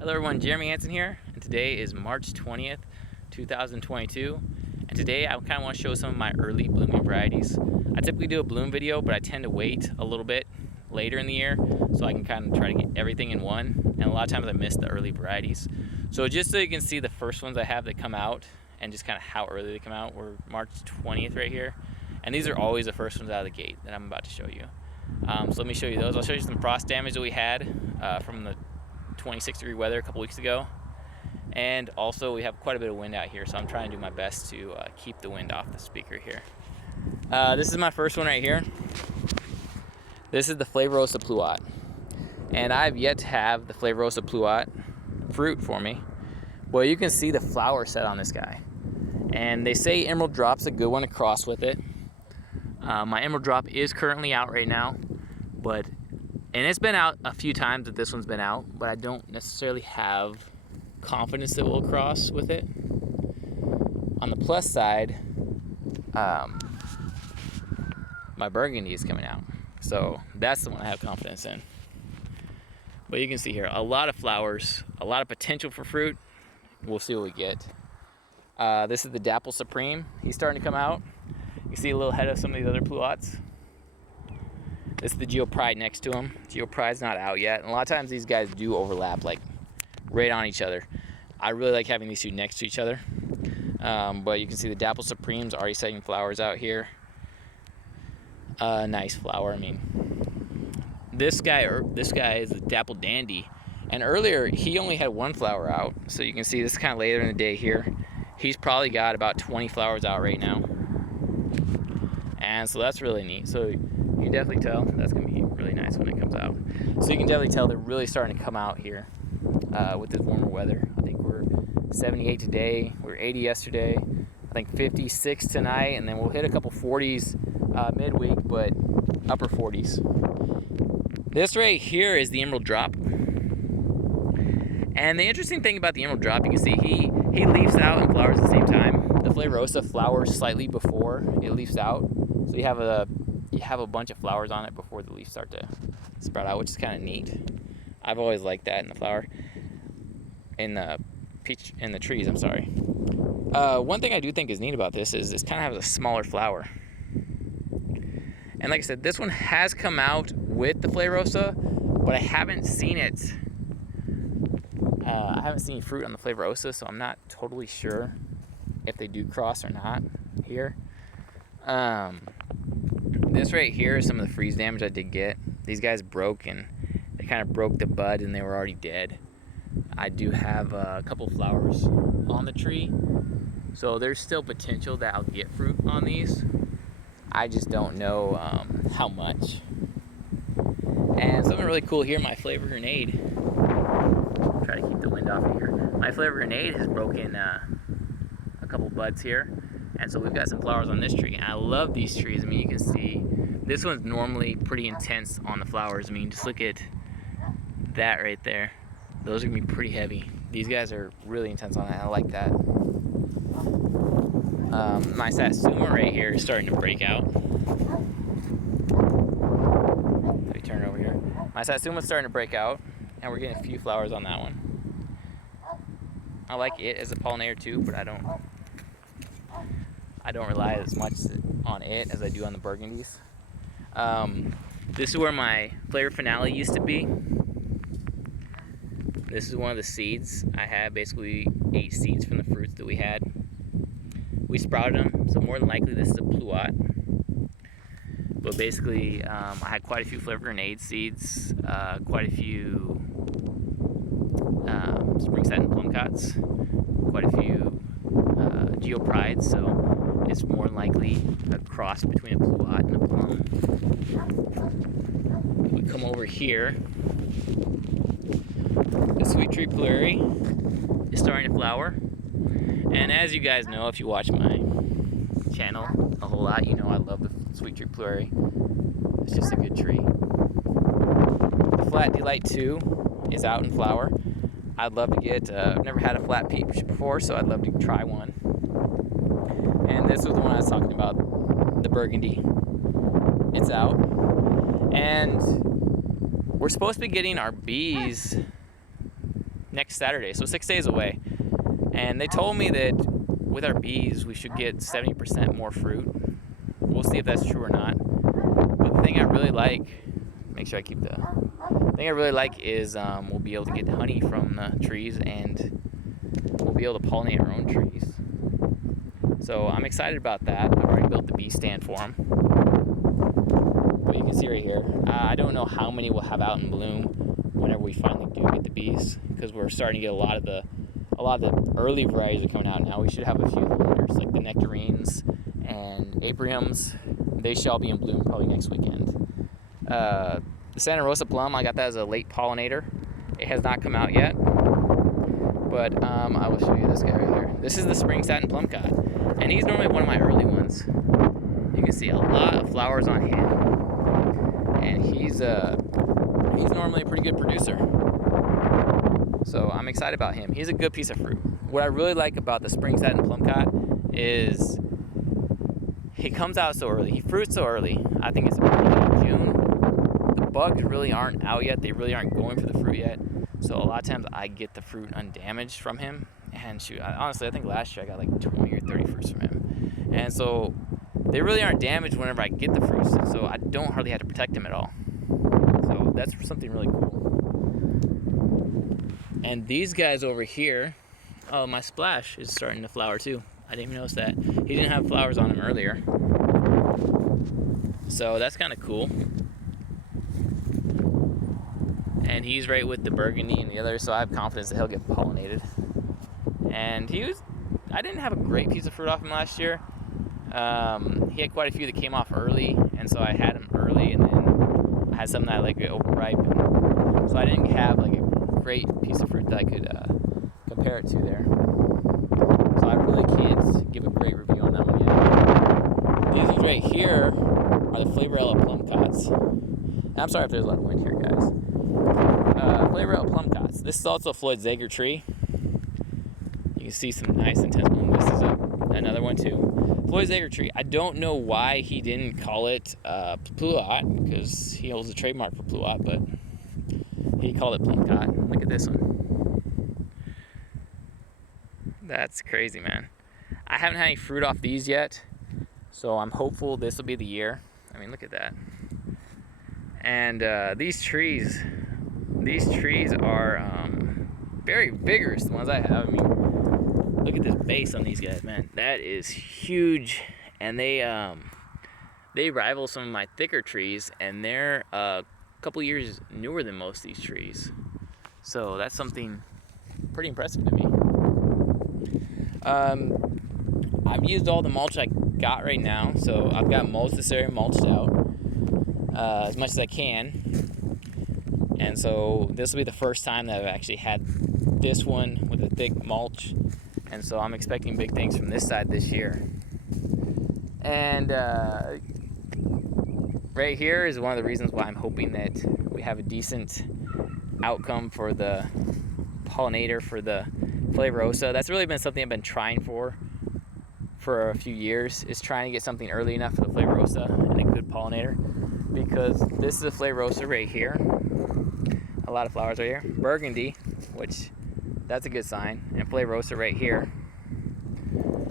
Hello everyone, Jeremy Hansen here, and today is March 20th, 2022, and today I kind of want to show some of my early blooming varieties. I typically do a bloom video, but I tend to wait a little bit later in the year so I can kind of try to get everything in one, and a lot of times I miss the early varieties. So just so you can see the first ones I have that come out and just kind of how early they come out, we're March 20th right here, and these are always the first ones out of the gate that I'm about to show you. So let me show you those. I'll show you some frost damage that we had from the 26-degree weather a couple weeks ago, and also we have quite a bit of wind out here, so I'm trying to do my best to keep the wind off the speaker here. This is my first one right here. This is the Flavorosa Pluot, and I've yet to have the Flavorosa Pluot fruit for me. Well, you can see the flower set on this guy, and they say Emerald Drop's a good one to cross with it. My Emerald Drop is currently out right now, and it's been out a few times that this one's been out, but I don't necessarily have confidence that we'll cross with it. On the plus side, my Burgundy is coming out, so that's the one I have confidence in. But you can see here, a lot of flowers, a lot of potential for fruit. We'll see what we get. This is the Dapple Supreme. He's starting to come out. You can see a little head of some of these other Pluots. This is the Geopride next to him. Geopride's not out yet. And a lot of times these guys do overlap, like right on each other. I really like having these two next to each other. But you can see the Dapple Supreme's already setting flowers out here. Nice flower. I mean, this guy is the Dapple Dandy. And earlier, he only had one flower out. So you can see this is kind of later in the day here. He's probably got about 20 flowers out right now. And so that's really neat. So you can definitely tell that's going to be really nice when it comes out. So you can definitely tell they're really starting to come out here with this warmer weather. I think we're 78 today. We were 80 yesterday. I think 56 tonight, and then we'll hit a couple 40s midweek, but upper 40s. This right here is the Emerald Drop. And the interesting thing about the Emerald Drop, you can see he leaves out and flowers at the same time. The Flavorosa flowers slightly before it leaves out. So you have a bunch of flowers on it before the leaves start to sprout out, which is kind of neat. I've always liked that in the flower, in the trees. I'm sorry. One thing I do think is neat about this is this kind of has a smaller flower. And like I said, this one has come out with the Flavorosa, but I haven't seen it. I haven't seen fruit on the Flavorosa, so I'm not totally sure if they do cross or not here. This right here is some of the freeze damage I did get. These guys broke, and they kind of broke the bud and they were already dead. I do have a couple flowers on the tree, so there's still potential that I'll get fruit on these. I just don't know how much. And something really cool here, my Flavor Grenade. Try to keep the wind off of here. My Flavor Grenade has broken a couple buds here. And so we've got some flowers on this tree, and I love these trees. I mean, you can see this one's normally pretty intense on the flowers. I mean, just look at that right there. Those are gonna be pretty heavy. These guys are really intense on that. I like that. My Satsuma right here is starting to break out. Let me turn it over here. My Satsuma's starting to break out, and we're getting a few flowers on that one. I like it as a pollinator too, but I don't rely as much on it as I do on the Burgundies. This is where my Flavor Finale used to be. This is one of the seeds. I had basically 8 seeds from the fruits that we had. We sprouted them, so more than likely this is a Pluot. But basically, I had quite a few Flavor Grenade seeds, quite a few Spring Satin Plum Cots, quite a few Geoprides, so it's more than likely a cross between a Pluot and a Plum. We come over here. The Sweet Tree Pleury is starting to flower. And as you guys know, if you watch my channel a whole lot, you know I love the Sweet Tree Pleury. It's just a good tree. The Flat Delight 2 is out in flower. I'd love to get, I've never had a flat peach before, so I'd love to try one. And this was the one I was talking about, the Burgundy. It's out. And we're supposed to be getting our bees next Saturday, so 6 days away. And they told me that with our bees, we should get 70% more fruit. We'll see if that's true or not. But the thing I really like, make sure I keep the thing I really like is we'll be able to get honey from the trees, and we'll be able to pollinate our own trees. So I'm excited about that. I've already built the bee stand for them. But you can see right here, I don't know how many we'll have out in bloom whenever we finally do get the bees, because we're starting to get a lot of the early varieties are coming out now. We should have a few leaders like the Nectarines and Apriums. They shall be in bloom probably next weekend. The Santa Rosa plum, I got that as a late pollinator. It has not come out yet, but I will show you this guy right here. This is the spring satin plum cod, and he's normally one of my early ones. You can see a lot of flowers on him, and he's normally a pretty good producer. So I'm excited about him. He's a good piece of fruit. What I really like about the spring satin plum cod is he comes out so early. He fruits so early. I think it's early June. The bugs really aren't out yet. They really aren't going for the fruit yet. So a lot of times I get the fruit undamaged from him. And shoot, honestly, I think last year I got like 20 or 30 fruits from him. And so they really aren't damaged whenever I get the fruits. So I don't hardly have to protect them at all. So that's something really cool. And these guys over here, oh, my splash is starting to flower too. I didn't even notice that. He didn't have flowers on him earlier. So that's kind of cool. And he's right with the burgundy and the others, so I have confidence that he'll get pollinated. And I didn't have a great piece of fruit off him last year. He had quite a few that came off early, and so I had him early, and then I had some that like overripe. So I didn't have like a great piece of fruit that I could compare it to there. So I really can't give a great review on that one yet. These right here are the Flavorella plum cots. And I'm sorry if there's a lot of wind here, guys. Flavorella plum cots. This is also a Floyd Zager tree. You can see some nice intense bloom. This is another one too. Floyd Zager tree. I don't know why he didn't call it pluot, because he holds a trademark for pluot, but he called it plum cot. Look at this one. That's crazy, man. I haven't had any fruit off these yet, so I'm hopeful this will be the year. I mean, look at that. And these trees are very vigorous, the ones I have. I mean, look at this base on these guys, man. That is huge, and they rival some of my thicker trees, and they're a couple years newer than most of these trees. So that's something pretty impressive to me. I've used all the mulch I got right now, so I've got most of this area mulched out as much as I can. And so this will be the first time that I've actually had this one with a thick mulch, and so I'm expecting big things from this side this year. And right here is one of the reasons why I'm hoping that we have a decent outcome for the pollinator for the Flavorosa. That's really been something I've been trying for a few years, is trying to get something early enough for the Flavorosa and a good pollinator, because this is a Flavorosa right here. A lot of flowers right here. Burgundy, which that's a good sign, and Flavorosa right here.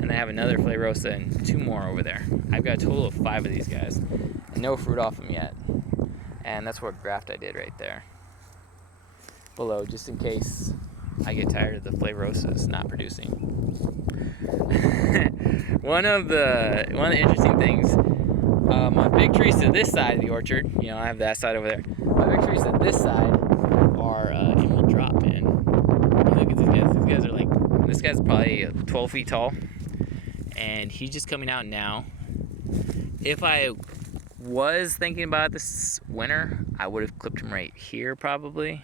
And I have another Flavorosa and two more over there. I've got a total of 5 of these guys, and no fruit off them yet. And that's what graft I did right there below, just in case I get tired of the Flavorosas not producing. One of the interesting things, my big trees to this side of the orchard, you know, I have that side over there. My big trees to this side are emerald drop, man. Look at these guys. These guys are like, this guy's probably 12 feet tall, and he's just coming out now. If I was thinking about this winter, I would have clipped him right here probably,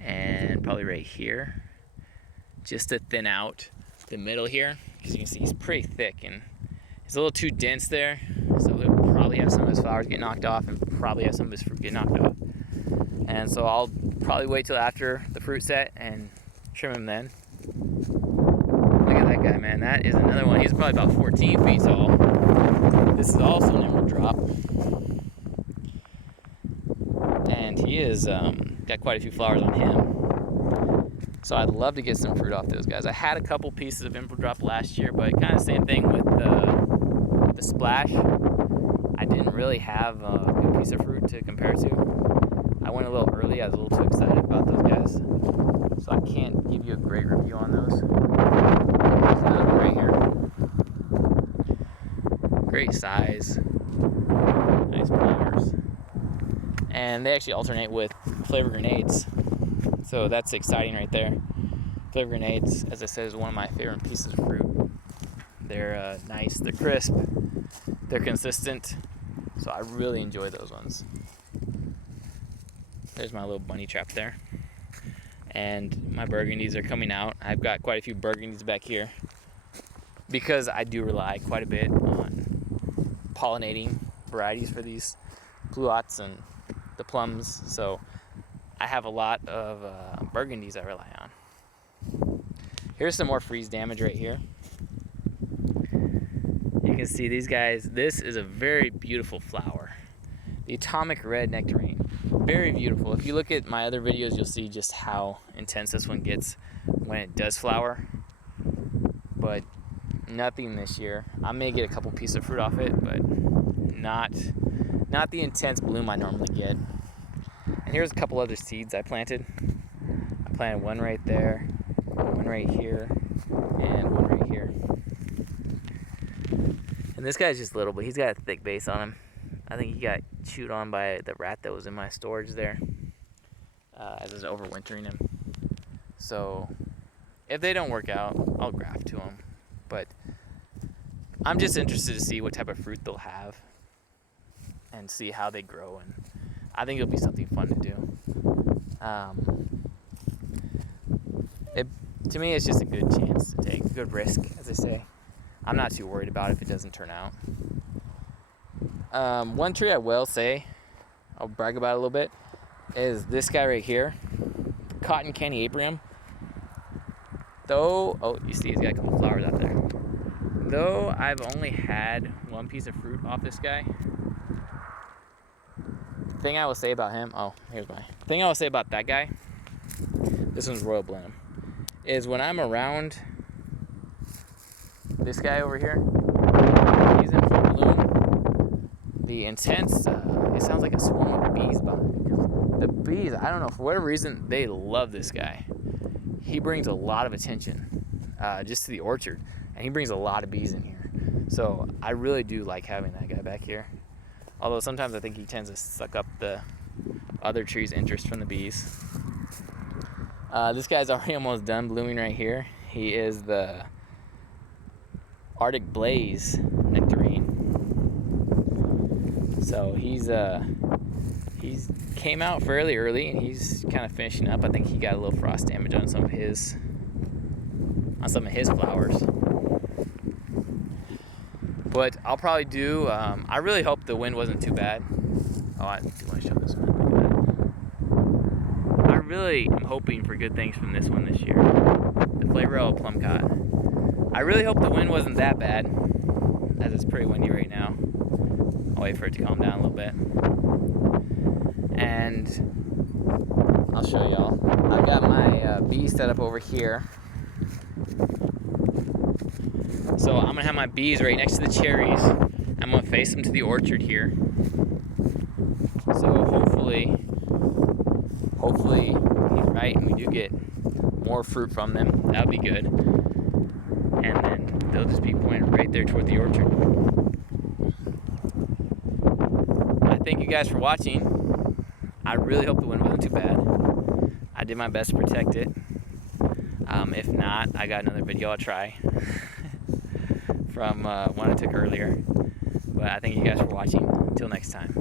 and probably right here, just to thin out the middle here, because you can see he's pretty thick and he's a little too dense there, so he'll probably have some of his flowers get knocked off and probably have some of his fruit get knocked off. And so I'll probably wait till after the fruit set and trim him then. Look at that guy, man. That is another one. He's probably about 14 feet tall. This is also an emerald drop, and he is got quite a few flowers on him. So I'd love to get some fruit off those guys. I had a couple pieces of Info Drop last year, but kind of same thing with the Splash. I didn't really have a good piece of fruit to compare to. I went a little early. I was a little too excited about those guys, so I can't give you a great review on those. There's another one right here. Great size, nice flowers, and they actually alternate with flavor grenades. So that's exciting right there. Flavor grenades, as I said, is one of my favorite pieces of fruit. They're nice, they're crisp, they're consistent, so I really enjoy those ones. There's my little bunny trap there. And my burgundies are coming out. I've got quite a few burgundies back here because I do rely quite a bit on pollinating varieties for these pluots and the plums. So I have a lot of burgundies I rely on. Here's some more freeze damage right here. You can see these guys. This is a very beautiful flower. The Atomic Red Nectarine. Very beautiful. If you look at my other videos, you'll see just how intense this one gets when it does flower. But nothing this year. I may get a couple pieces of fruit off it, but not the intense bloom I normally get. And here's a couple other seeds I planted. I planted one right there, one right here, and one right here. And this guy's just little, but he's got a thick base on him. I think he got chewed on by the rat that was in my storage there as I was overwintering him. So if they don't work out, I'll graft to them. But I'm just interested to see what type of fruit they'll have and see how they grow. And I think it'll be something fun to do. To me, it's just a good chance to take, a good risk, as I say. I'm not too worried about it if it doesn't turn out. One tree I will say, I'll brag about it a little bit, is this guy right here, Cotton Candy Apium. Though, oh, you see he's got a couple flowers out there. Though I've only had one piece of fruit off this guy, thing I will say about him, thing I will say about that guy, this one's Royal Blenheim, is when I'm around this guy over here, he's in full bloom, the intense, it sounds like a swarm of bees behind me. The bees, I don't know, for whatever reason, they love this guy. He brings a lot of attention just to the orchard, and he brings a lot of bees in here. So I really do like having that guy back here. Although sometimes I think he tends to suck up the other tree's interest from the bees. This guy's already almost done blooming right here. He is the Arctic Blaze Nectarine. So he's came out fairly early and he's kind of finishing up. I think he got a little frost damage on some of his flowers. But I'll probably do, I really hope the wind wasn't too bad. Oh, I do want to show this one. Look at that. I really am hoping for good things from this one this year. The Flavorella Plum Cod. I really hope the wind wasn't that bad, as it's pretty windy right now. I'll wait for it to calm down a little bit. And I'll show y'all. I've got my bees set up over here. So I'm gonna have my bees right next to the cherries. I'm gonna face them to the orchard here. So hopefully he's right and we do get more fruit from them. That would be good. And then they'll just be pointed right there toward the orchard. I thank you guys for watching. I really hope the wind wasn't too bad. I did my best to protect it. If not, I got another video I'll try from one I took earlier. But I thank you guys for watching. Until next time.